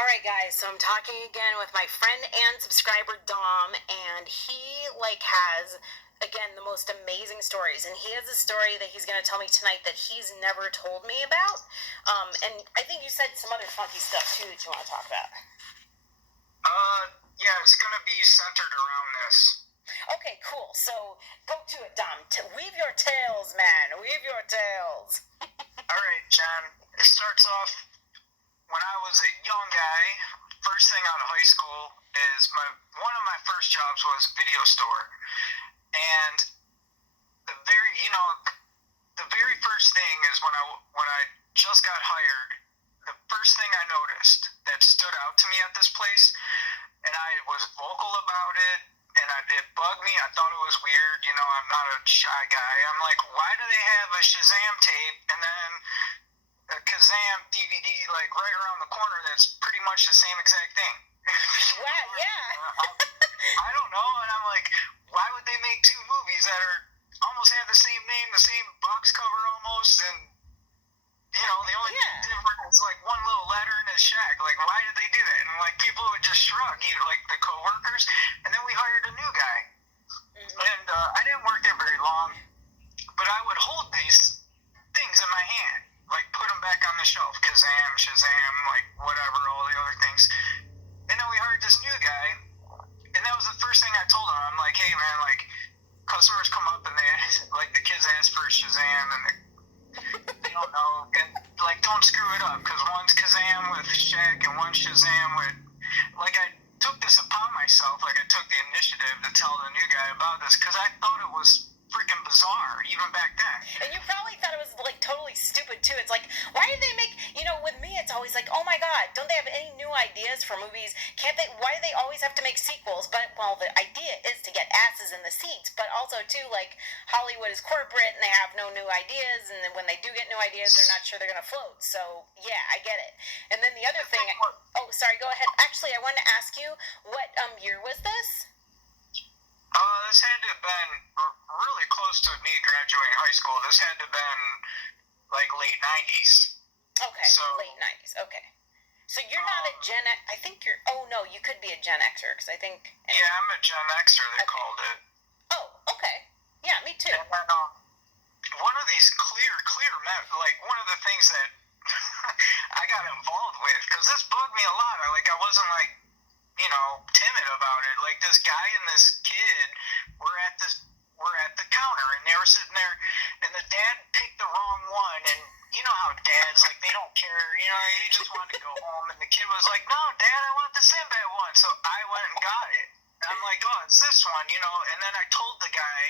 Alright guys, so I'm talking again with my friend and subscriber Dom, and he has again the most amazing stories, and he has a story that he's going to tell me tonight that he's never told me about. And I think you said some other funky stuff too that you want to talk about. Yeah, it's going to be centered around this. Okay, cool. So go to it, Dom. Weave your tales, man. Weave your tales. Alright, Jen. It starts off when I was a young guy. First thing out of high school is one of my first jobs was a video store. And the very first thing is when I just got hired, the first thing I noticed that stood out to me at this place, and I was vocal about it, and it bugged me. I thought it was weird. I'm not a shy guy. I'm like, why do they have a Shazam tape and then a Kazaam DVD right around the corner that's pretty much the same exact thing? Wow, yeah. I don't know, and I'm like, why would they make two movies that are almost have the same name, the same box cover almost, and the only difference is one little letter in his shack. Why did they do that? And people would just shrug, the coworkers, and then we hired a new guy. And I didn't work there very long, but I would hold these things in my hand, put them back on the shelf, Kazam, Shazam, whatever, all the other things. And then we hired this new guy, and that was the first thing I told him. I'm like, hey man, customers come up and they the kids ask for Shazam, and they don't know, and don't screw it up, because one's Kazam with Shaq and one's Shazam with, I took this upon myself, I took the initiative to tell the new guy about this, because I thought it was freaking bizarre, even back then. And you probably thought it was totally stupid too. It's why did they make, with me it's always oh my god, don't they have any new ideas for movies? Why do they always have to make sequels? But the idea is to get asses in the seats, but also too, Hollywood is corporate and they have no new ideas, and then when they do get new ideas, they're not sure they're gonna float. So yeah, I get it. And then the other thing, sorry, go ahead. Actually, I wanted to ask you, what year was this? This had to have been really close to me graduating high school. This had to have been late 90s. Okay, so, late 90s. Okay. So you're not a Gen X. I think you're. Oh no, you could be a Gen Xer, because I think. Anyway. Yeah, I'm a Gen Xer. They called it. Oh, okay. Yeah, me too. And then one of these clear, one of the things that I got involved with, because this bugged me a lot. I wasn't timid about it. This guy and this kid were at the counter, and they were sitting there, and the dad picked the wrong one, and you know how dads, they don't care, he just wanted to go home, and the kid was like, no, Dad, I want the Sinbad one, so I went and got it, and I'm like, oh, it's this one, and then I told the guy,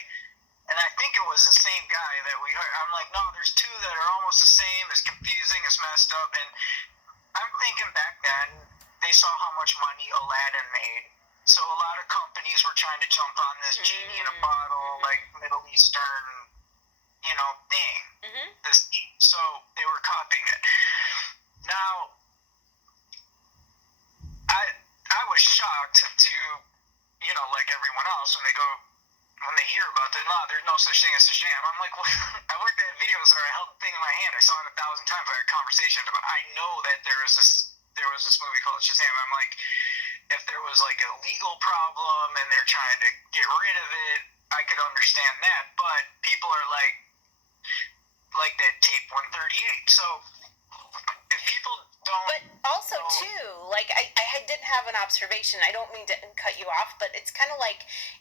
and I think it was the same guy that we heard, I'm like, no, there's two that are almost the same, it's confusing, it's messed up, and I'm thinking back then, they saw how much money Aladdin made. So a lot of companies were trying to jump on this genie in a bottle, Middle Eastern, thing. So they were copying it. Now, I was shocked to, everyone else when they hear about it. No, there's no such thing as a sham. I'm like, well, I worked at video store. I held the thing in my hand. I saw it 1,000 times. I had conversations about. I know that there was this movie called Shazam. I'm like, if there was a legal problem and they're trying to get rid of it, I could understand that. But people are like that tape 138. So if people don't. But also too, I did have an observation. I don't mean to cut you off, but it's kind of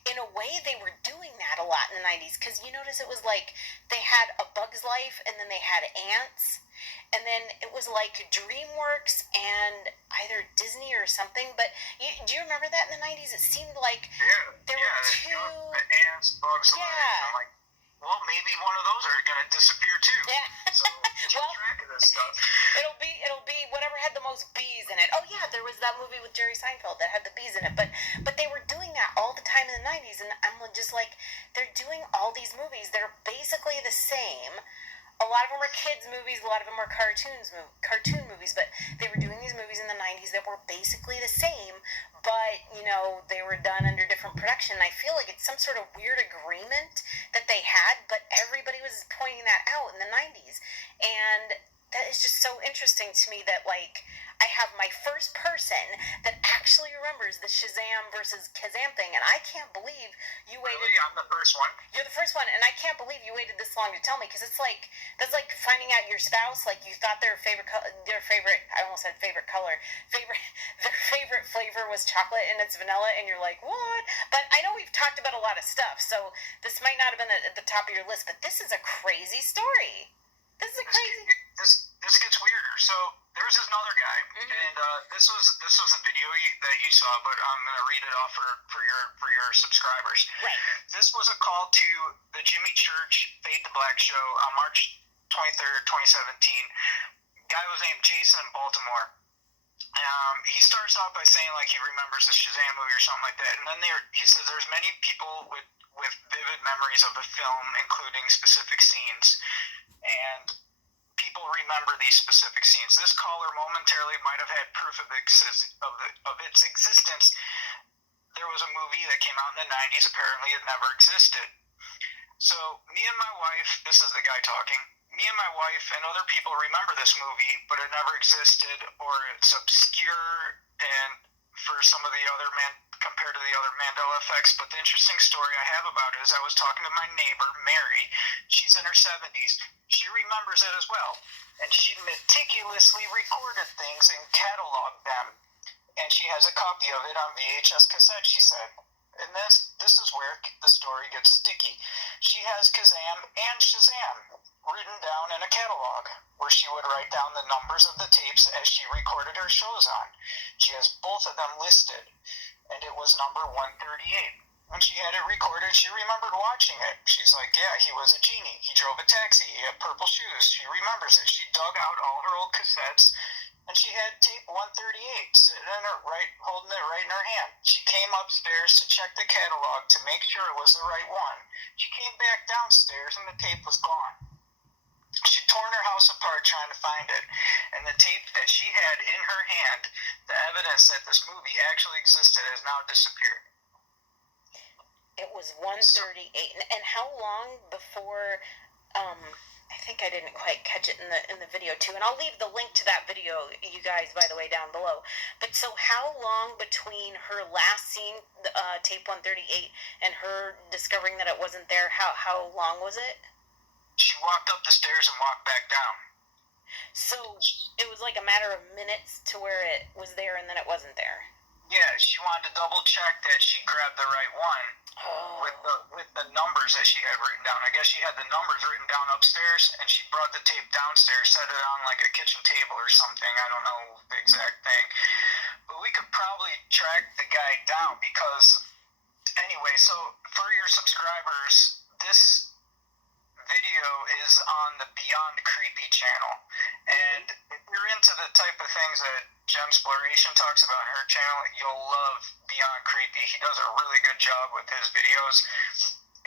in a way they were doing that a lot in the 90s, because you notice it was they had A Bug's Life, and then they had Ants. And then it was DreamWorks and either Disney or something. But do you remember that in the 90s? It seemed there were two. The Ants, Bugs Life. I'm like, well, maybe one of those are going to disappear too. Yeah. So keep track of this stuff. It'll be whatever had the most bees in it. Oh yeah, there was that movie with Jerry Seinfeld that had the bees in it. But they were doing that all the time in the 90s, and I'm just they're doing all these movies that are basically the same. A lot of them are kids' movies, a lot of them are cartoon movies, but they were doing these movies in the 90s that were basically the same, but, they were done under different production. I feel like it's some sort of weird agreement that they had, but everybody was pointing that out in the 90s. And that is just so interesting to me that, like, I have my first person that actually remembers the Shazam versus Kazaam thing, and I can't believe you waited. Really? I'm the first one? You're the first one, and I can't believe you waited this long to tell me, because it's like, that's like finding out your spouse, like, you thought their favorite, I almost said favorite color, their favorite flavor was chocolate and it's vanilla, and you're like, what? But I know we've talked about a lot of stuff, so this might not have been at the top of your list, but this is a crazy story. This is a crazy. This gets weirder. So there was another guy, and this was a video that you saw, but I'm gonna read it off for your subscribers. Right. This was a call to the Jimmy Church Fade to Black show on March 23rd, 2017. Guy was named Jason Baltimore. He starts off by saying like he remembers the Shazam movie or something like that, and then he says there's many people with vivid memories of the film, including specific scenes, and people remember these specific scenes. This caller momentarily might have had proof of its existence. There was a movie that came out in the 90s. Apparently, it never existed. So me and my wife, this is the guy talking, me and my wife and other people remember this movie, but it never existed, or it's obscure, and for some of the other compared to the other Mandela effects. But the interesting story I have about it is I was talking to my neighbor, Mary. She's in her 70s. She remembers it as well. And she meticulously recorded things and cataloged them. And she has a copy of it on VHS cassette, she said. And this is where the story gets sticky. She has Kazaam and Shazam written down in a catalog where she would write down the numbers of the tapes as she recorded her shows on. She has both of them listed, and it was number 138. When she had it recorded, she remembered watching it. She's like, yeah, he was a genie. He drove a taxi. He had purple shoes. She remembers it. She dug out all her old cassettes, and she had tape 138 sitting in her holding it right in her hand. She came upstairs to check the catalog to make sure it was the right one. She came back downstairs, and the tape was gone. She torn her house apart trying to find it, and the tape that she had in her hand, the evidence that this movie actually existed, has now disappeared. It was 138. And how long before, I think I didn't quite catch it in the video too, and I'll leave the link to that video, you guys, by the way, down below. But so how long between her last seeing tape 138 and her discovering that it wasn't there, how long was it? She walked up the stairs and walked back down. So it was like a matter of minutes to where it was there and then it wasn't there. Yeah, she wanted to double check that she grabbed the right one with the numbers that she had written down. I guess she had the numbers written down upstairs, and she brought the tape downstairs, set it on like a kitchen table or something. I don't know the exact thing. But we could probably track the guy down because, anyway, so for your subscribers, this video is on the Beyond Creepy channel, and if you're into the type of things that Gemsploration talks about on her channel, you'll love Beyond Creepy. He does a really good job with his videos,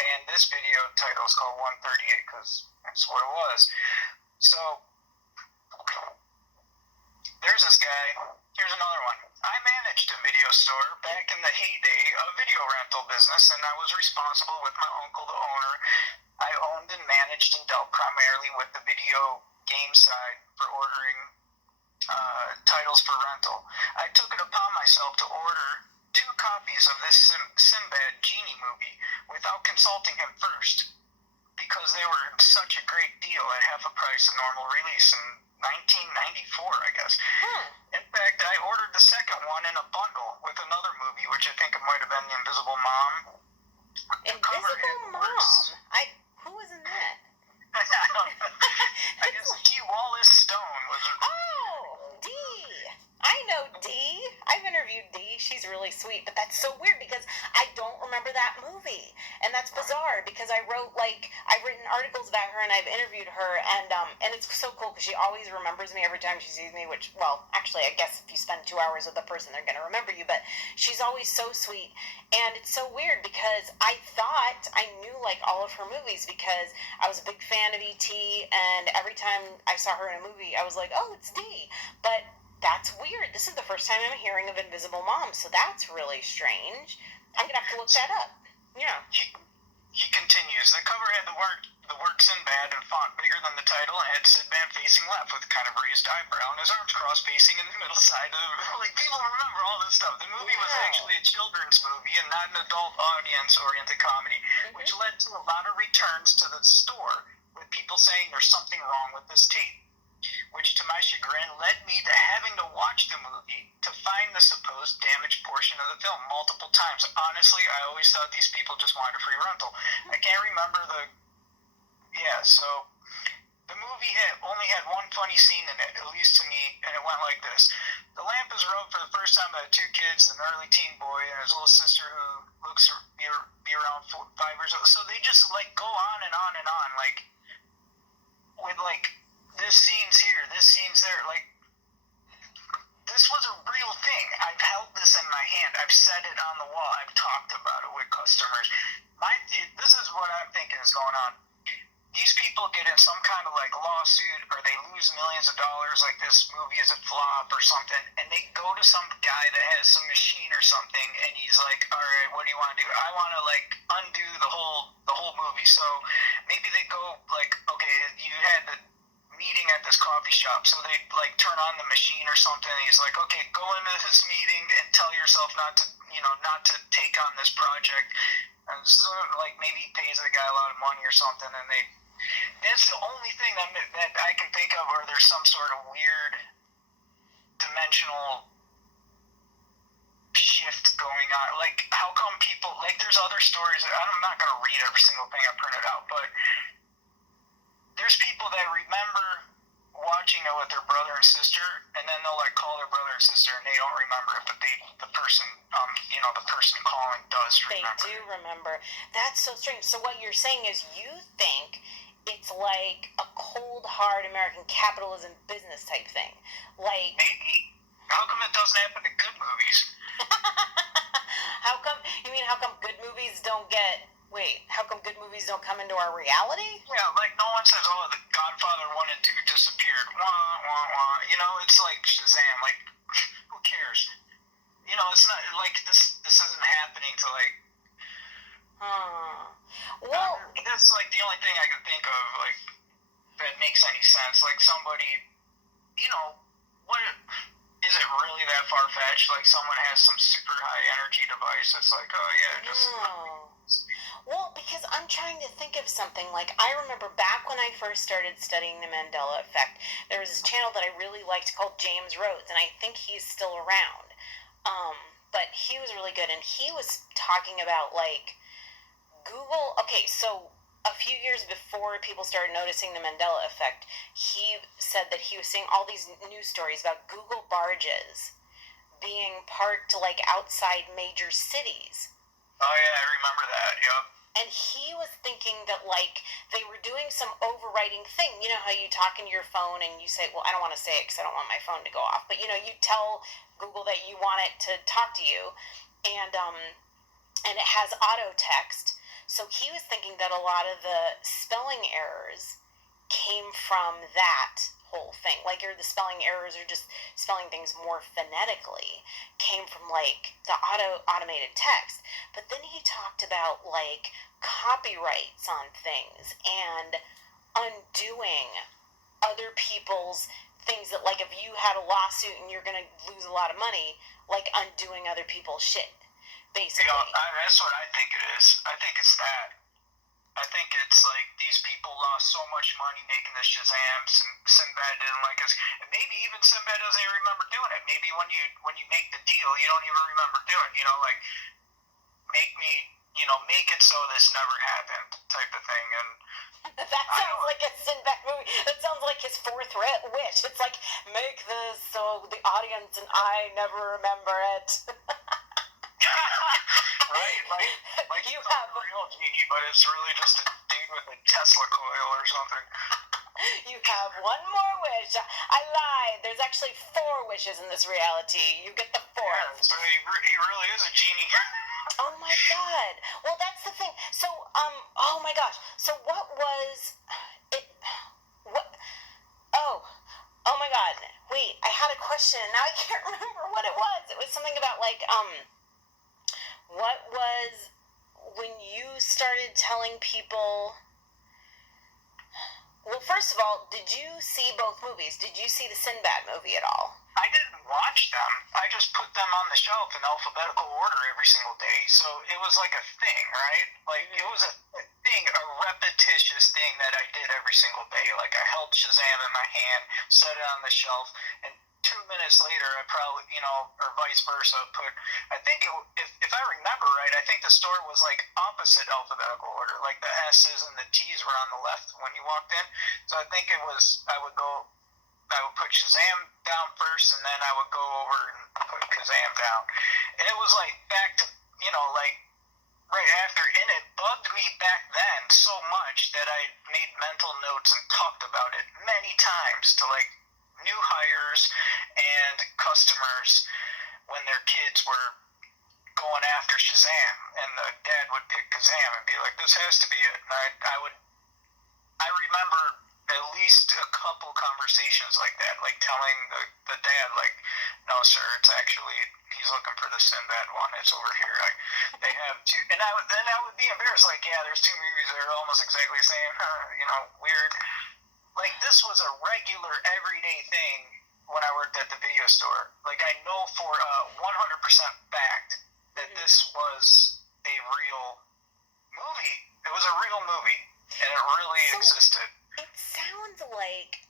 and this video title is called 138 because that's what it was. So there's this guy. Here's another one. I managed a video store back in the heyday of video rental business, and I was responsible with my uncle, the owner. I owned and managed and dealt primarily with the video game side for ordering titles for rental. I took it upon myself to order 2 copies of this Sinbad Genie movie without consulting him first, because they were such a great deal at half a price of normal release in 1994, I guess. In fact, I ordered the second one in a bundle with another movie, which I think it might have been The Invisible Mom. Invisible Mom? Who was in that? I guess D. Wallace Stone was. Oh, D. I know D. I've interviewed D. She's really sweet, but that's so weird because I don't remember that movie, and that's bizarre because I've written articles about her and I've interviewed her, and it's so cool because she always remembers me every time she sees me. Which, well, actually, I guess if you spend 2 hours with a person, they're gonna remember you. But she's always so sweet, and it's so weird because I thought I knew like all of her movies because I was a big fan of E.T. and every time I saw her in a movie, I was like, oh, it's D. But that's weird. This is the first time I'm hearing of Invisible Mom, so that's really strange. I'm gonna have to look that up. Yeah. He continues. The cover had the word Sinbad in font bigger than the title and had Sinbad facing left with kind of raised eyebrow and his arms crossed facing in the middle side of like people remember all this stuff. The movie was actually a children's movie and not an adult audience oriented comedy, which led to a lot of returns to the store with people saying there's something wrong with this tape, which to my chagrin led me to having to watch the movie to find the supposed damaged portion of the film multiple times. Honestly, I always thought these people just wanted a free rental. I can't remember so the movie only had one funny scene in it, at least to me, and it went like this. The lamp is rubbed for the first time by two kids, an early teen boy and his little sister who looks to be around 5 years old. So they just like go on and on and on, like with like this scene's here, this scene's there. Like, this was a real thing. I've held this in my hand. I've said it on the wall. I've talked about it with customers. This is what I'm thinking is going on. These people get in some kind of like lawsuit or they lose millions of dollars, like this movie is a flop or something, and they go to some guy that has some machine or something and he's like, all right, what do you want to do? I want to like undo the whole movie. So maybe they go like, okay, you had the meeting at this coffee shop, so they like turn on the machine or something and he's like, okay, go into this meeting and tell yourself not to take on this project, and so like maybe he pays the guy a lot of money or something, and it's the only thing that I can think of where there's some sort of weird dimensional shift going on. Like, how come people, like, there's other stories, I'm not going to read every single thing I printed out, but there's people that remember watching it with their brother and sister, and then they'll like call their brother and sister, and they don't remember it, but the person calling does remember. They do remember. That's so strange. So what you're saying is you think it's like a cold, hard American capitalism business type thing, like maybe. How come it doesn't happen to good movies? How come good movies don't get? Wait, how come good movies don't come into our reality? Yeah, like no one says, oh, The Godfather 1 and 2 disappeared. Wah, wah, wah. You know, it's like Shazam. Like, who cares? You know, it's not like this isn't happening to like. Well, that's like the only thing I can think of like that makes any sense. Like somebody, you know, what is it really that far fetched? Like someone has some super high energy device. It's like, oh yeah, just. Well, because I'm trying to think of something. Like, I remember back when I first started studying the Mandela Effect, there was this channel that I really liked called James Rhodes, and I think he's still around. But he was really good, and he was talking about, like, Google. Okay, so a few years before people started noticing the Mandela Effect, he said that he was seeing all these news stories about Google barges being parked, like, outside major cities. Oh yeah, I remember that, yep. And he was thinking that, like, they were doing some overriding thing. You know how you talk into your phone and you say, well, I don't want to say it because I don't want my phone to go off. But, you know, you tell Google that you want it to talk to you. And it has auto text. So he was thinking that a lot of the spelling errors came from that whole thing. Like, the spelling errors are just spelling things more phonetically, came from like the automated text. But then he talked about like copyrights on things and undoing other people's things, that like if you had a lawsuit and you're gonna lose a lot of money, like undoing other people's shit, basically. You know, that's what I think it is. I think it's that. I think it's like these people lost so much money making the Shazam. Sinbad didn't like us, and maybe even Sinbad doesn't even remember doing it. Maybe when you make the deal, you don't even remember doing it. You know, like make it so this never happened, type of thing. And that sounds like a Sinbad movie. That sounds like his fourth wish. It's like, make this so the audience and I never remember it. Right? Like you have a real genie, but it's really just a dude with a Tesla coil or something. You have one more wish. I lied. There's actually 4 wishes in this reality. You get the 4th. Yeah, so he really is a genie. Oh my god. Well, that's the thing. So, oh my gosh. So what was it? What? Oh my god. Wait, I had a question. Now I can't remember what it was. It was something about like, when you started telling people... Well, first of all, did you see both movies? Did you see the Sinbad movie at all? I didn't watch them. I just put them on the shelf in alphabetical order every single day. So it was like a thing, right? Like, it was a thing, a repetitious thing that I did every single day. Like, I held Shazam in my hand, set it on the shelf, and 2 minutes later, I probably, or vice versa, I think if I remember right, I think the store was like opposite alphabetical order. Like the S's and the T's were on the left when you walked in. So I think I would put Shazam down first, and then I would go over and put Kazaam down. And it was like back to, like right after, and it bugged me back then so much that I made mental notes and talked about it many times to like new hires and customers when their kids were going after Shazam, and the dad would pick Kazaam and be like, "This has to be it." And I remember at least a couple conversations like that, like telling the dad, like, "No, sir, it's actually, he's looking for the Sinbad one. It's over here. Like, they have two." And then I would be embarrassed, like, "Yeah, there's two movies that are almost exactly the same." Weird. Like, this was a regular, everyday thing when I worked at the video store. Like, I know for 100% fact that this was a real movie. It was a real movie, and it really existed. It sounds like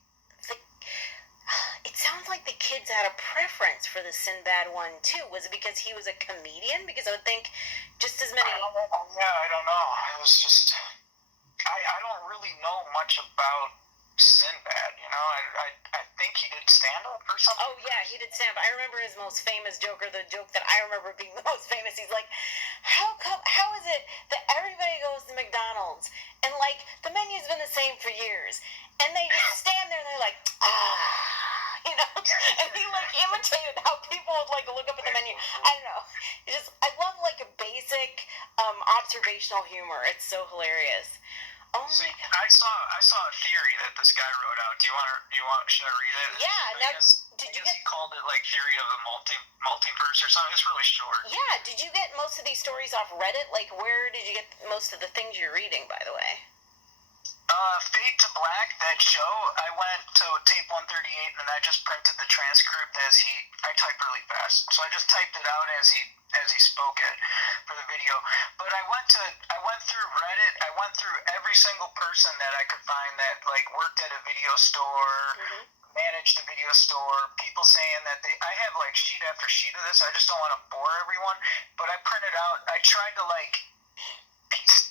the kids had a preference for the Sinbad one too. Was it because he was a comedian? Because I would think just as many... I don't know. It was just... I don't really know much about Sinbad, I think he did stand-up or something. Oh, yeah, he did stand-up. I remember his most famous joke, or the joke that I remember being the most famous. He's like, how is it that everybody goes to McDonald's and, like, the menu's been the same for years, and they just stand there and they're like, and he, like, imitated how people would, like, look up at the menu. I don't know. I love, like, a basic observational humor. It's so hilarious. Oh my God. I saw a theory that this guy wrote out. Should I read it? Yeah. I guess he called it like theory of the multiverse or something. It's really short. Yeah. Did you get most of these stories off Reddit? Like, where did you get most of the things you're reading, by the way? Fade to Black, that show, I went to tape 138 and I just printed the transcript I typed really fast, so I just typed it out as he spoke it for the video. But I went through Reddit, I went through every single person that I could find that like worked at a video store, managed a video store, people saying that I have like sheet after sheet of this, I just don't want to bore everyone, but I printed out, I tried to like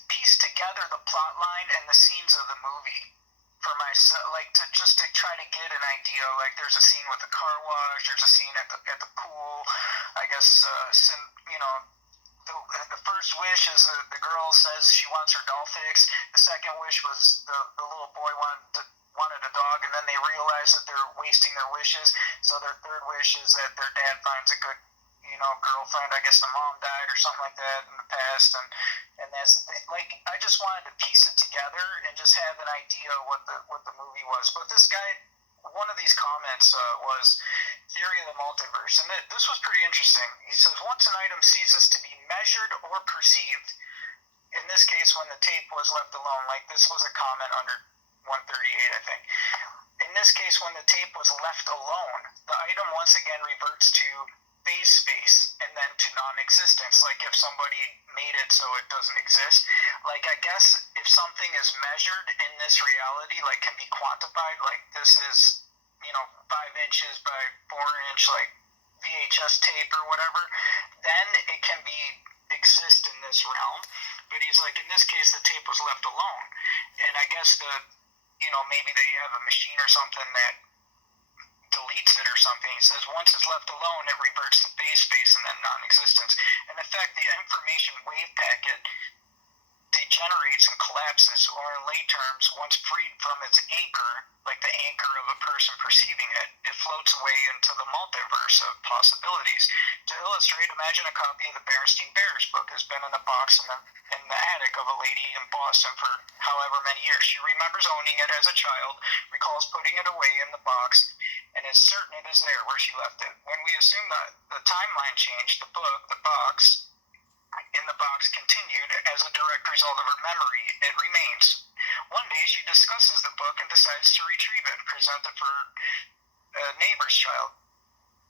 piece together the plot line and the scenes of the movie for myself, like to try to get an idea. Like, there's a scene with the car wash, there's a scene at the pool. I guess the first wish is the girl says she wants her doll fixed. The second wish was the little boy wanted a dog, and then they realize that they're wasting their wishes. So their third wish is that their dad finds a good girlfriend. I guess the mom died or something like that in the past, and that's the thing. Like, I just wanted to piece it together and just have an idea of what the movie was. But this guy, one of these comments was theory of the multiverse, and this was pretty interesting. He says, once an item ceases to be measured or perceived, in this case when the tape was left alone, like this was a comment under 138, I think. In this case, when the tape was left alone, the item once again reverts to base space and then to non-existence. Like, if somebody made it so it doesn't exist, like, I guess if something is measured in this reality, like, can be quantified, like this is 5 inches by 4 inch, like VHS tape or whatever, then it can exist in this realm. But he's like, in this case the tape was left alone, and I guess maybe they have a machine or something that deletes it or something. He says once it's left alone, it reverts to base space and then non-existence. And in fact, the information wave packet degenerates and collapses, or in lay terms, once freed from its anchor, like the anchor of a person perceiving it, it floats away into the multiverse of possibilities. To illustrate, imagine a copy of the Berenstein Bears book has been in a box in the attic of a lady in Boston for however many years. She remembers owning it as a child, recalls putting it away in the box, and is certain it is there where she left it. When we assume that the timeline changed, the book, the box, in the box continued as a direct result of her memory. It remains. One day she discusses the book and decides to retrieve it, present it for a neighbor's child.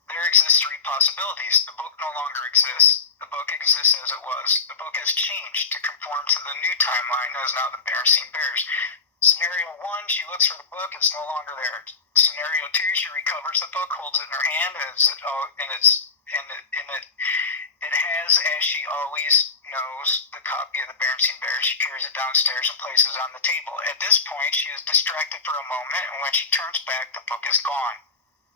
There exist three possibilities. The book no longer exists. The book exists as it was. The book has changed to conform to the new timeline as now the Berenstain Bears. Scenario 1, she looks for the book, it's no longer there. Scenario 2, she recovers the book, holds it in her hand, and it has, as she always knows, the copy of the Berenstain Bears. She carries it downstairs and places it on the table. At this point, she is distracted for a moment, and when she turns back, the book is gone.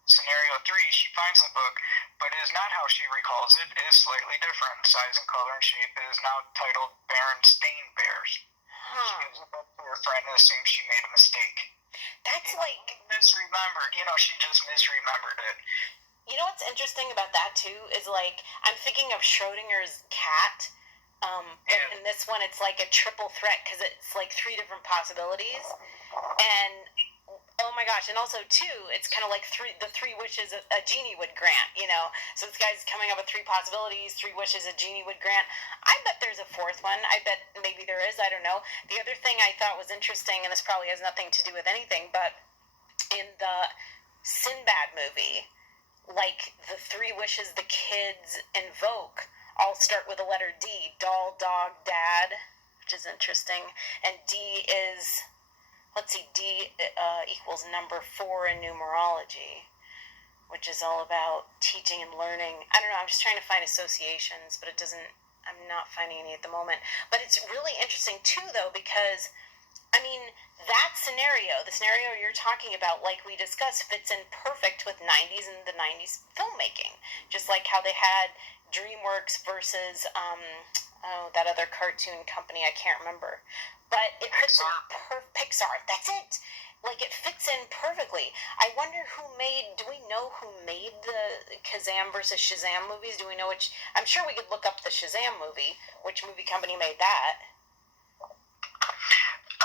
Scenario 3, she finds the book, but it is not how she recalls it. It is slightly different. Size and color and shape. It is now titled Berenstain Bears. She gives it back to her friend and assumes she made a mistake. That's like... misremembered. She just misremembered it. You know what's interesting about that, too, is, like, I'm thinking of Schrodinger's cat, but in this one it's like a triple threat, because it's, like, three different possibilities, and... Oh my gosh, and also, too, it's kind of like the three wishes a genie would grant, So this guy's coming up with three possibilities, three wishes a genie would grant. I bet there's a fourth one. I bet maybe there is. I don't know. The other thing I thought was interesting, and this probably has nothing to do with anything, but in the Sinbad movie, like, the three wishes the kids invoke all start with the letter D. Doll, dog, dad, which is interesting. And D is... Let's see, D equals number 4 in numerology, which is all about teaching and learning. I don't know, I'm just trying to find associations, but I'm not finding any at the moment. But it's really interesting, too, though, because, that scenario, the scenario you're talking about, like we discussed, fits in perfect with 90s and the 90s filmmaking. Just like how they had DreamWorks versus, that other cartoon company, I can't remember. But it fits in Pixar, that's it. Like, it fits in perfectly. I wonder do we know who made the Kazaam versus Shazam movies? Do we know which? I'm sure we could look up the Shazam movie, which movie company made that.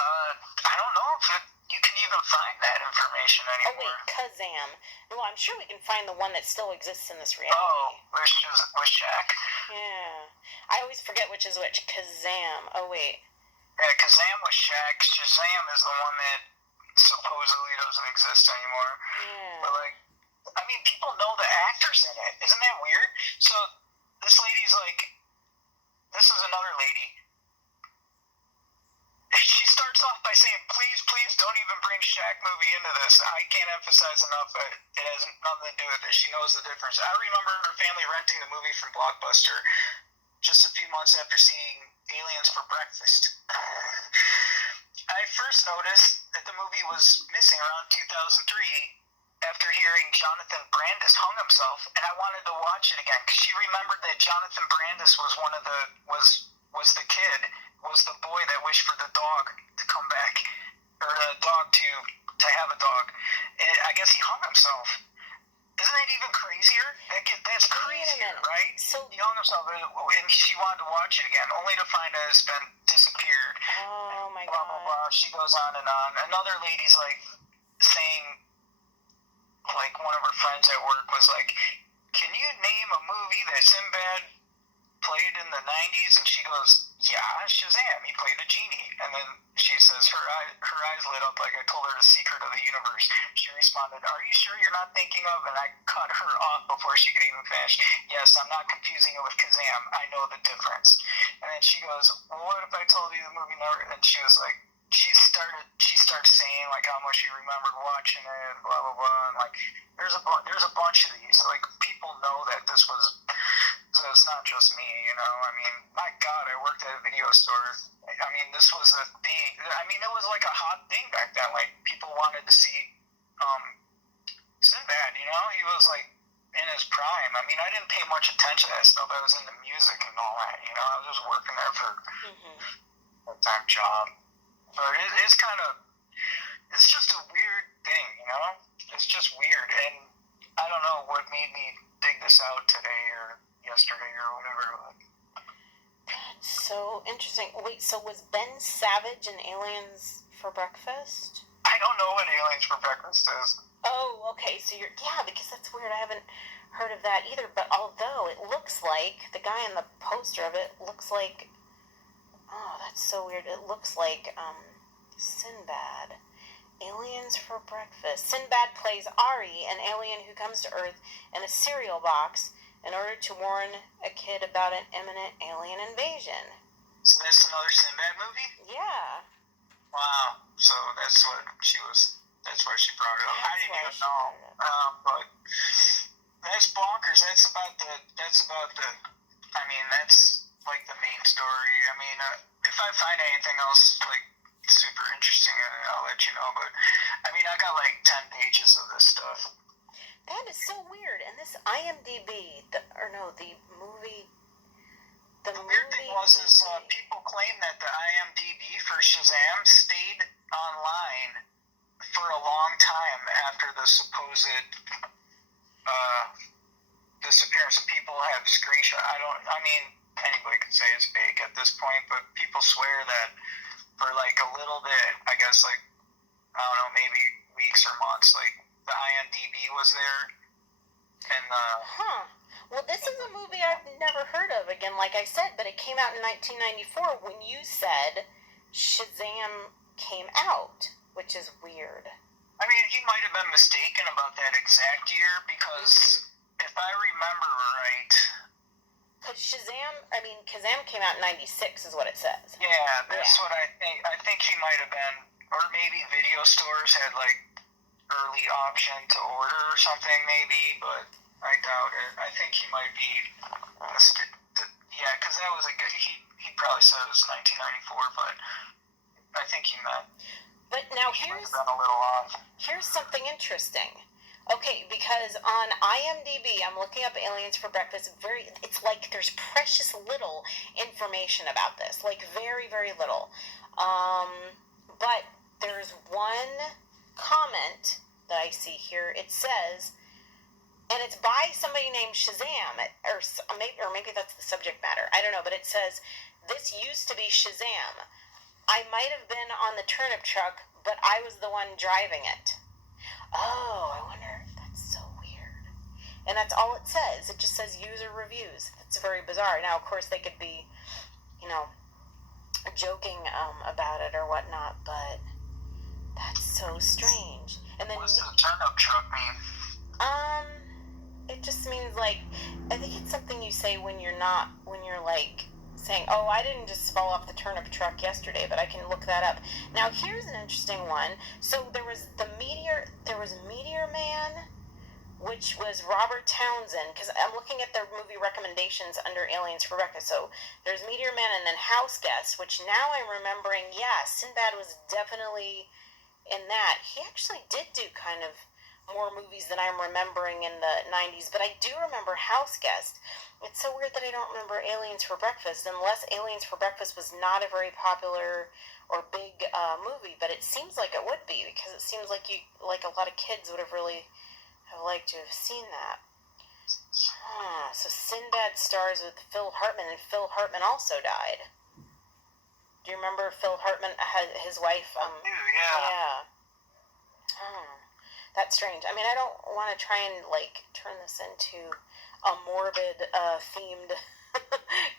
I don't know if you can even find that information anymore. Oh, wait, Kazaam. Well, I'm sure we can find the one that still exists in this reality. Oh, which Shaq? Yeah. I always forget which is which. Kazaam. Oh, wait. Yeah, Kazaam was Shaq. Shazam is the one that supposedly doesn't exist anymore. Yeah. But, people know the actors in it. Isn't that weird? So, this is another lady. She starts off by saying, please don't even bring Shaq movie into this. I can't emphasize enough that it has nothing to do with it. She knows the difference. I remember her family renting the movie from Blockbuster just a few months after seeing Aliens for breakfast. I first noticed that the movie was missing around 2003 after hearing Jonathan Brandis hung himself, and I wanted to watch it again because she remembered that Jonathan Brandis was was the boy that wished for the dog to come back, or the dog to have a dog. And I guess he hung himself. Isn't that even crazier? That's crazier, right? So he hung himself, and she wanted to watch it again, only to find out it's been disappeared. Oh my blah, God. Blah, blah. She goes on and on. Another lady's saying, one of her friends at work was like, can you name a movie that Sinbad played in the 90s? And she goes, yeah, Shazam. He played a genie. And then she says her eyes lit up like I told her the secret of the universe. She responded, are you sure you're not thinking of? And I cut her off before she could even finish. Yes, I'm not confusing it with Kazaam. I know the difference. And then she goes, well, what if I told you the movie never? And she was like, she starts saying how much she remembered watching it, blah blah blah, and there's a bunch of these. People know that this was. So it's not just me, my God, I worked at a video store. This was a thing. It was a hot thing back then. People wanted to see Sinbad, He was in his prime. I didn't pay much attention to that stuff. I was into music and all that, I was just working there for a part-time job. But it's it's just a weird thing, It's just weird. And I don't know what made me dig this out today or yesterday or whatever. That's so interesting. Wait, so was Ben Savage in Aliens for Breakfast? I don't know what Aliens for Breakfast is. Oh, okay. So because that's weird. I haven't heard of that either. But although it looks like the guy on the poster of it looks like, oh, that's so weird. It looks like Sinbad. Aliens for Breakfast. Sinbad plays Ari, an alien who comes to Earth in a cereal box in order to warn a kid about an imminent alien invasion. So that's another Sinbad movie? Yeah. Wow. So that's why she brought it up. I didn't even know. But that's bonkers. That's like the main story. I mean, if I find anything else like super interesting, I'll let you know. But I mean, I got like 10 pages of this stuff. That is so weird. And this IMDb, the movie. The weird thing is people claim that the IMDb for Shazam stayed online for a long time after the supposed disappearance. People have screenshot. I mean, anybody can say it's fake at this point, but people swear that for like a little bit, I guess like, I don't know, maybe weeks or months, like the IMDb was there. And well, this is a movie I've never heard of, again, like I said, but it came out in 1994 when you said Shazam came out, which is weird. I mean, he might have been mistaken about that exact year, because if I remember right... Because Kazaam came out in 96 is what it says. Yeah, that's what I think. I think he might have been, or maybe video stores had, like, early option to order or something, maybe, but I doubt it. I think he might be, because that was he probably said it was 1994, but I think he meant. But now here's been a little off. Here's something interesting. Okay, because on IMDb, I'm looking up Aliens for Breakfast. It's like there's precious little information about this, like very, very little. But there's one comment that I see here. It says, and it's by somebody named Shazam, or maybe that's the subject matter. I don't know, but it says, "This used to be Shazam. I might have been on the turnip truck, but I was the one driving it." Oh, I wonder if that's so weird. And that's all it says. It just says user reviews. That's very bizarre. Now, of course, they could be, joking about it or whatnot, but that's so strange. And then, what's the turnip truck mean? It just means, like, I think it's something you say when you're like saying, "Oh, I didn't just fall off the turnip truck yesterday, but I can look that up." Now, here's an interesting one. So there was Meteor Man, which was Robert Townsend, because I'm looking at their movie recommendations under Aliens for Breakfast. So there's Meteor Man and then House Guest, which now I'm remembering, Sinbad was definitely in that. He actually did do kind of more movies than I'm remembering in the 90s, but I do remember House Guest. It's so weird that I don't remember Aliens for Breakfast, unless Aliens for Breakfast was not a very popular or big movie, but it seems like it would be, because it seems like a lot of kids would have really liked to have seen that. So Sinbad stars with Phil Hartman, and Phil Hartman also died. Do you remember Phil Hartman, his wife? Yeah. That's strange. I mean, I don't want to try and, turn this into a morbid, themed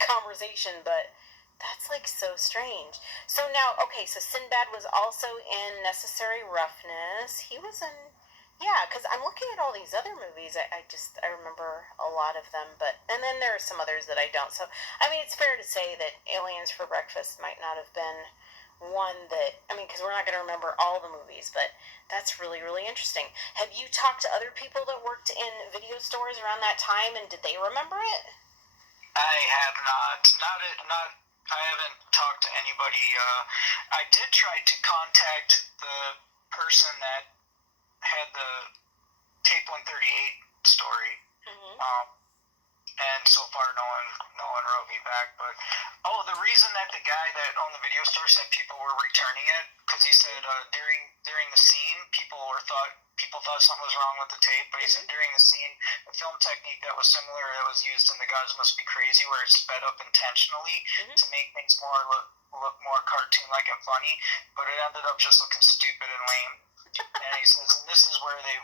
conversation, but that's, so strange. So now, okay, so Sinbad was also in Necessary Roughness. He was in, because I'm looking at all these other movies. I remember a lot of them, and then there are some others that I don't. So, I mean, it's fair to say that Aliens for Breakfast might not have been one that, because we're not going to remember all the movies, but that's really, really interesting. Have you talked to other people that worked in video stores around that time, and did they remember it? I have not. I haven't talked to anybody. I did try to contact the person that had the Tape 138 story. And so far, no one wrote me back. But the reason that the guy that owned the video store said people were returning it, because he said during the scene people thought something was wrong with the tape. But he said during the scene, a film technique that was similar that was used in The Gods Must Be Crazy, where it's sped up intentionally to make things look more cartoon-like and funny, but it ended up just looking stupid and lame. And he says, and this is where they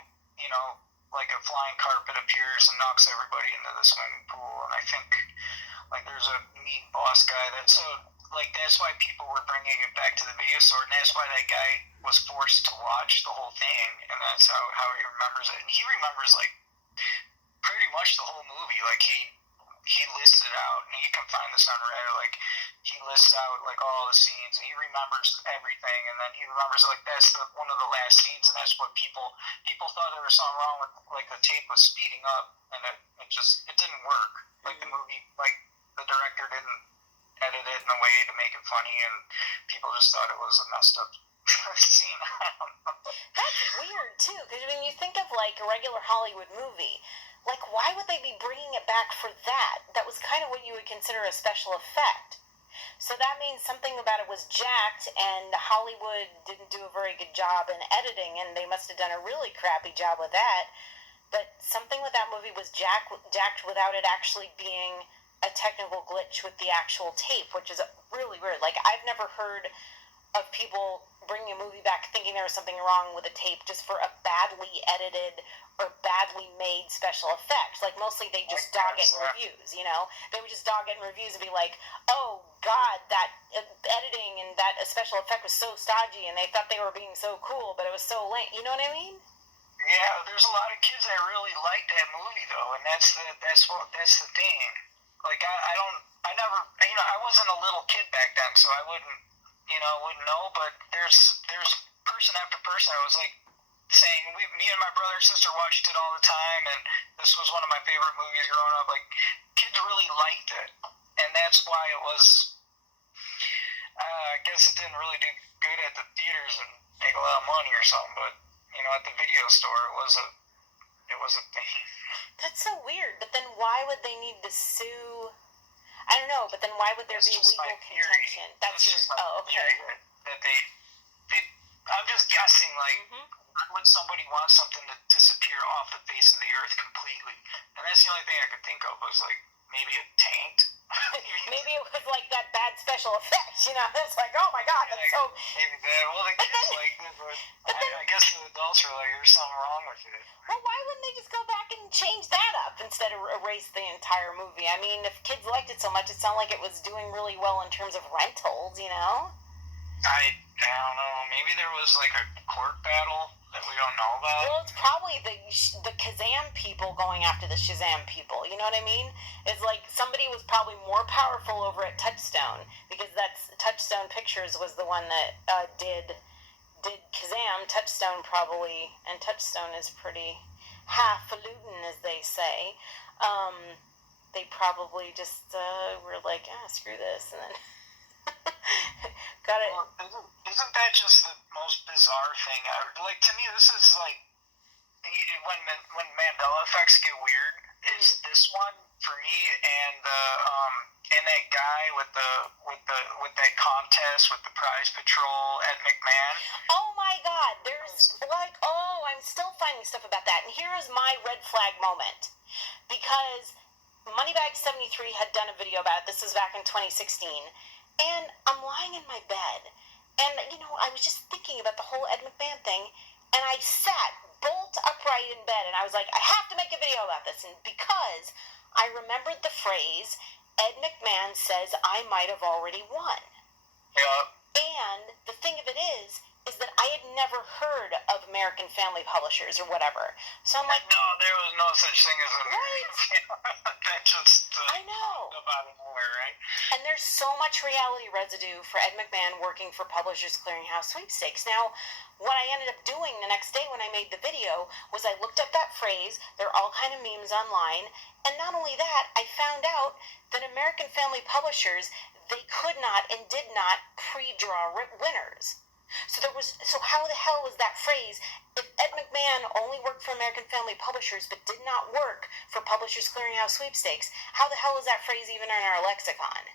like a flying carpet appears and knocks everybody into the swimming pool, and I think like there's a mean boss guy that's that's why people were bringing it back to the video store, and that's why that guy was forced to watch the whole thing, and that's how he remembers it. And he remembers like pretty much the whole movie. Like he lists it out, and you can find this on Reddit. Like he lists out like all the scenes, and he remembers everything. And then he remembers like that's one of the last scenes, and that's what people thought there was something wrong with, like the tape was speeding up, and it didn't work. Like the movie, like the director didn't edit it in a way to make it funny, and people just thought it was a messed up scene. That's weird too, because when you think of like a regular Hollywood movie, like why would they be bringing it back for that? That was kind of what you would consider a special effect. So that means something about it was jacked, and Hollywood didn't do a very good job in editing, and they must have done a really crappy job with that. But something with that movie was jacked without it actually being a technical glitch with the actual tape, which is really weird. Like, I've never heard of people bringing a movie back thinking there was something wrong with a tape just for a badly edited or badly made special effect. Like, mostly they just dog it in reviews, you know? They would just dog it in reviews and be like, oh, God, that editing and that special effect was so stodgy, and they thought they were being so cool, but it was so lame. You know what I mean? Yeah, there's a lot of kids that really like that movie, though, and that's the thing. Like, I never, I wasn't a little kid back then, so I wouldn't know, but there's person after person I was like saying, me and my brother and sister watched it all the time, and this was one of my favorite movies growing up. Like, kids really liked it, and that's why it was, I guess it didn't really do good at the theaters and make a lot of money or something, but, at the video store, it was a thing. That's so weird, but then why would they need to sue? I don't know, but then why would there be legal contention? That's your, okay. That they, I'm just guessing, like, why would somebody want something to disappear off the face of the earth completely? And that's the only thing I could think of was, like, maybe it tanked. Maybe it was like that bad special effect, It's like, oh my God, that's so. Maybe that. Well, the kids I guess the adults are like, there's something wrong with it. Well, why wouldn't they just go back and change that up instead of erase the entire movie? I mean, if kids liked it so much, it sounded like it was doing really well in terms of rentals, I don't know. Maybe there was like a court battle that we don't know about. Well, it's probably the Kazaam people going after the Shazam people. You know what I mean? It's like somebody was probably more powerful over at Touchstone, because Touchstone Pictures was the one that did Kazaam. Touchstone probably, and Touchstone is pretty highfalutin, as they say. They probably just were like, screw this, and then got it. Well, isn't that just the most bizarre thing ever? Like, to me, this is like when Mandela effects get weird. Is this one for me, and that guy with that contest with the prize patrol, Ed McMahon. Oh my God! There's I'm still finding stuff about that, and here is my red flag moment, because Moneybag 73 had done a video about it. This was back in 2016. And I'm lying in my bed, and, I was just thinking about the whole Ed McMahon thing, and I sat bolt upright in bed, and I was like, I have to make a video about this, and because I remembered the phrase, Ed McMahon says I might have already won. Yeah. And the thing of it is that I had never heard of American Family Publishers or whatever. So I'm like, no, there was no such thing as American Family. That just I know. About nowhere, right? And there's so much reality residue for Ed McMahon working for Publishers Clearinghouse Sweepstakes. Now, what I ended up doing the next day when I made the video was I looked up that phrase. There are all kind of memes online. And not only that, I found out that American Family Publishers, they could not and did not pre-draw winners. So how the hell was that phrase? If Ed McMahon only worked for American Family Publishers but did not work for Publishers Clearinghouse Sweepstakes, how the hell is that phrase even in our lexicon?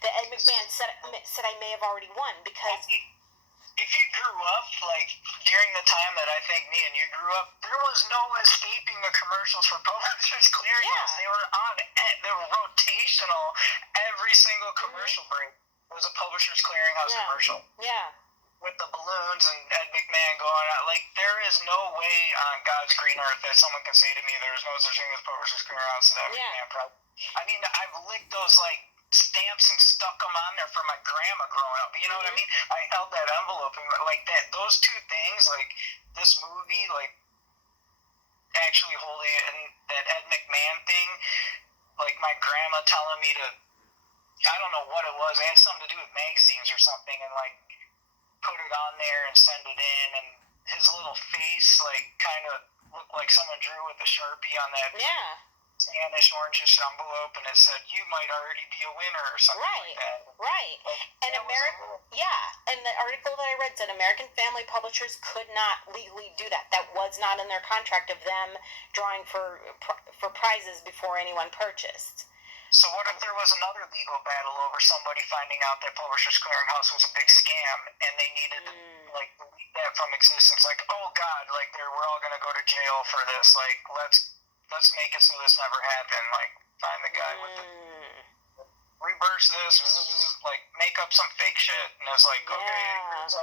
That Ed McMahon said I may have already won, because if you grew up, like, during the time that I think me and you grew up, there was no escaping the commercials for Publishers Clearinghouse. Yeah. They were rotational. Every single commercial break was a Publishers Clearinghouse commercial. Yeah. with the balloons and Ed McMahon going out. Like, there is no way on God's green earth that someone can say to me there's no such thing as Publishers Clearinghouse and Ed McMahon product. I mean, I've licked those, like, stamps and stuck them on there for my grandma growing up. You know what I mean? I held that envelope and, like, that. Those two things, like, this movie, like, actually holding it, and that Ed McMahon thing, like, my grandma telling me to, I don't know what it was. It had something to do with magazines or something, and, like, put it on there and send it in, and his little face, like, kind of looked like someone drew with a Sharpie on that tannish, orangish envelope, and it said, you might already be a winner, or something like that. Right. And and the article that I read said American Family Publishers could not legally do that. That was not in their contract of them drawing for prizes before anyone purchased. So what if there was another legal battle over somebody finding out that Publishers Clearinghouse was a big scam, and they needed to, like, delete that from existence? Like, oh God, like, we're all gonna go to jail for this. Like, let's make it so this never happened. Like, find the guy with the reverse this, like, make up some fake shit, and it's like, okay, there's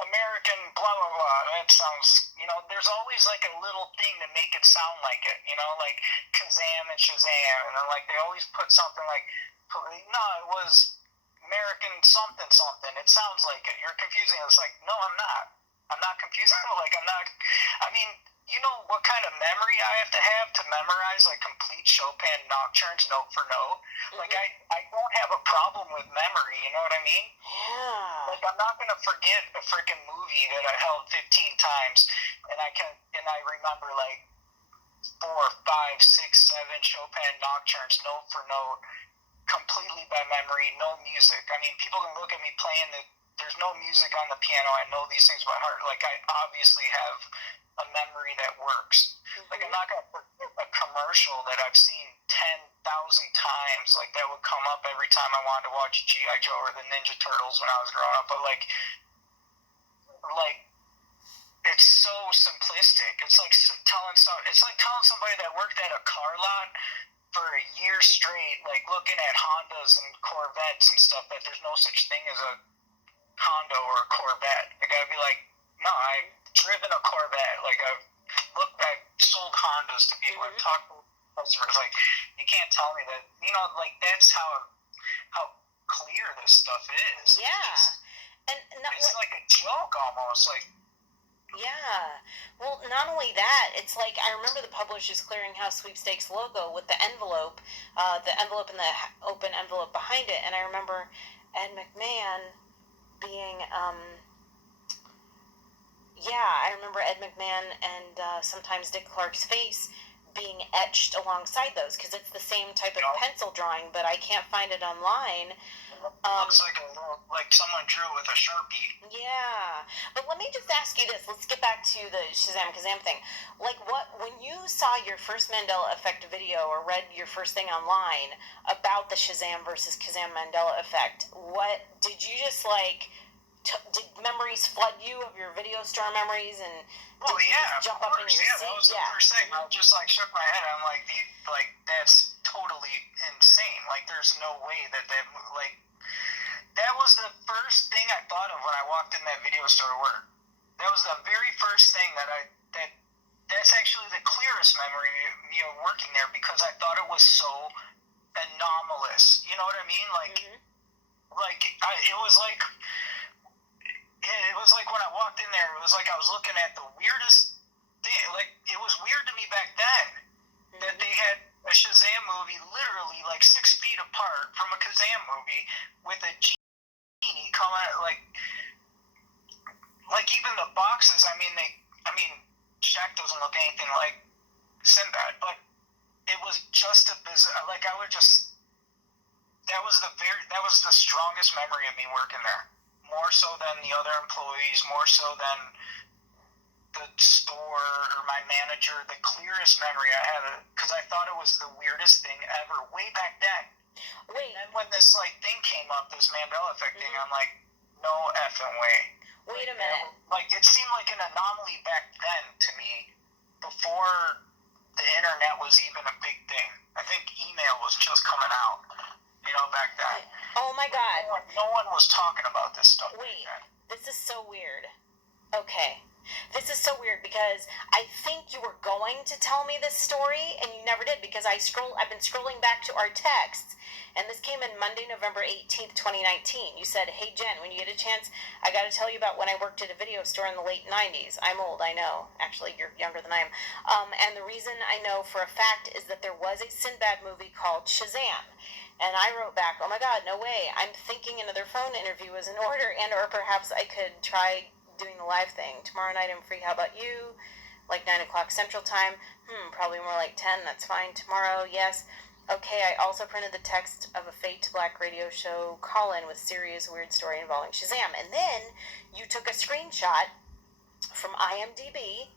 American blah blah blah. That sounds, you know, there's always like a little thing to make it sound like it, you know, like Kazaam and Shazam, and then, like, they always put something like, no, it was American something something. It sounds like it. You're confusing. It's like, no, I'm not confusing. Like, I mean, you know what kind of memory I have to memorize, like, complete Chopin nocturnes note for note? Like, I don't have a problem with memory, you know what I mean? Yeah. Like, I'm not going to forget a freaking movie that I held 15 times, and I remember, like, 4, 5, 6, 7 Chopin nocturnes note for note, completely by memory, no music. I mean, people can look at me playing there's no music on the piano. I know these things by heart. Like, I obviously have a memory that works. Like, I'm not going to forget a commercial that I've seen 10,000 times. Like, that would come up every time I wanted to watch G.I. Joe or the Ninja Turtles when I was growing up. But, like, it's so simplistic. It's like telling somebody that worked at a car lot for a year straight, like, looking at Hondas and Corvettes and stuff, that there's no such thing as a Honda or a Corvette. I gotta be like, no, I've driven a Corvette. Like, I've sold Hondas to people. I've talked to customers. Like, you can't tell me that, you know, like, that's how clear this stuff is. Yeah. It's like a joke almost. Like, yeah. Well, not only that, it's like, I remember the Publishers Clearinghouse Sweepstakes logo with the envelope and the open envelope behind it, and I remember Ed McMahon being, I remember Ed McMahon and sometimes Dick Clark's face being etched alongside those, because it's the same type of pencil drawing, but I can't find it online. Looks like someone drew with a Sharpie. Yeah, but let me just ask you this. Let's get back to the Shazam Kazam thing. Like, when you saw your first Mandela Effect video or read your first thing online about the Shazam versus Kazam Mandela Effect, what did you just, like, did memories flood you of your video store memories, and did you just jump up in your seat? That was the first thing. I just, like, shook my head. I'm like, that's totally insane. Like, there's no way that like, that was the first thing I thought of when I walked in that video store to work. That was the very first thing that's actually the clearest memory of me working there, because I thought it was so anomalous. You know what I mean? Like, it was like when I walked in there, it was like I was looking at the weirdest thing. Like, it was weird to me back then that they had a Shazam movie literally, like, 6 feet apart from a Kazam movie with a genie coming out, like even the boxes. I mean, Shaq doesn't look anything like Sinbad, but it was just a bizarre. Like, that was the strongest memory of me working there. More so than the other employees, more so than the store or my manager. The clearest memory I had, because I thought it was the weirdest thing ever way back then. And then when this, like, thing came up, this Mandela Effect thing, I'm like, no effing way. Wait a minute. Like, it seemed like an anomaly back then to me, before the internet was even a big thing. I think email was just coming out, you know, back then. Oh my God. No one was talking about this stuff. Wait, This is so weird. Okay. This is so weird because I think you were going to tell me this story and you never did because I've been scrolling back to our texts and this came in Monday, November 18th, 2019. You said, "Hey Jen, when you get a chance, I got to tell you about when I worked at a video store in the late 90s. I'm old, I know. Actually, you're younger than I am. And the reason I know for a fact is that there was a Sinbad movie called Shazam." And I wrote back, "Oh my God, no way. I'm thinking another phone interview is in order and or perhaps I could try doing the live thing. Tomorrow night I'm free. How about you? Like 9 o'clock Central Time? Probably more like 10. That's fine. Tomorrow, yes. Okay, I also printed the text of a Fade to Black radio show call-in with serious weird story involving Shazam." And then you took a screenshot from IMDb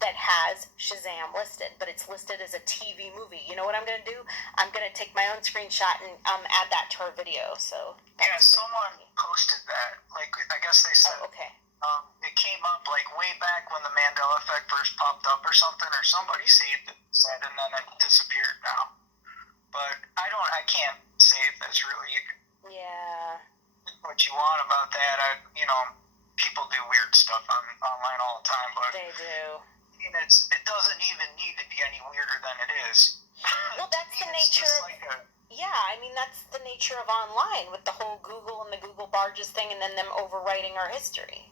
that has Shazam listed, but it's listed as a TV movie. You know what I'm going to do? I'm going to take my own screenshot and add that to our video. So yeah, someone posted that. Like, I guess they said. Oh, okay. It came up like way back when the Mandela Effect first popped up or something, or somebody saved it, said, and then it disappeared now. But I can't say if that's really, you can think what you want about that. People do weird stuff online all the time, but they do. It doesn't even need to be any weirder than it is. Well, that's the nature of... I mean, that's the nature of online with the whole Google and the Google barges thing and then them overwriting our history.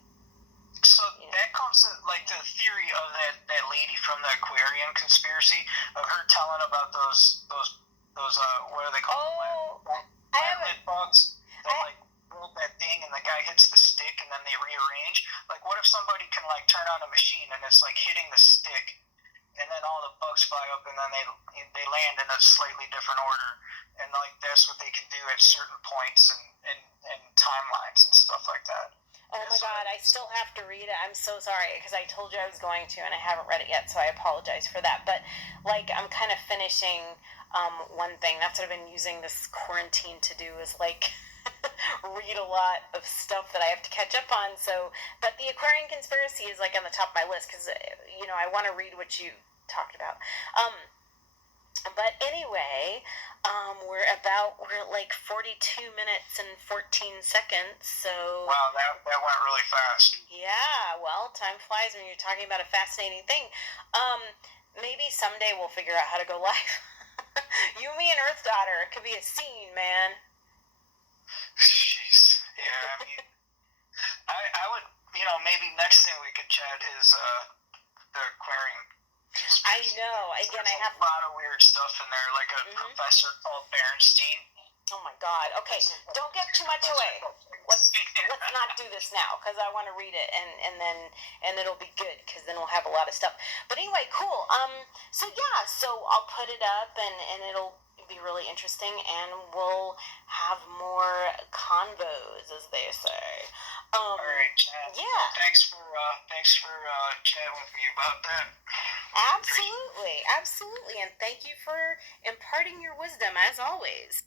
So that comes to, like, the theory of that lady from the aquarium conspiracy, of her telling about those what are they called? Lid bugs that roll that thing and the guy hits the stick and then they rearrange. Like, what if somebody can, like, turn on a machine and it's like hitting the stick and then all the bugs fly up and then they land in a slightly different order, and like that's what they can do at certain points and timelines and stuff like that. Oh my God, I still have to read it. I'm so sorry because I told you I was going to and I haven't read it yet, so I apologize for that. But like, I'm kind of finishing one thing. That's what I've been using this quarantine to do, is like read a lot of stuff that I have to catch up on. So, but the Aquarian conspiracy is like on the top of my list because I want to read what you talked about. But anyway, we're at like 42 minutes and 14 seconds, so... Wow, that went really fast. Yeah, well, time flies when you're talking about a fascinating thing. Maybe someday we'll figure out how to go live. You, me, and Earth Daughter. It could be a scene, man. Jeez. Yeah, I mean, I would, maybe next thing we could chat is the aquarium. I know. Again, I have a lot of weird stuff in there, like a professor called Bernstein. Oh my God. Okay, don't give too much away. Let's not do this now because I want to read it and it'll be good because then we'll have a lot of stuff. But anyway, cool. So I'll put it up and it'll be really interesting and we'll have more convos, as they say. All right, Chad. Yeah. Well, thanks for chatting with me about that. Absolutely, and thank you for imparting your wisdom as always.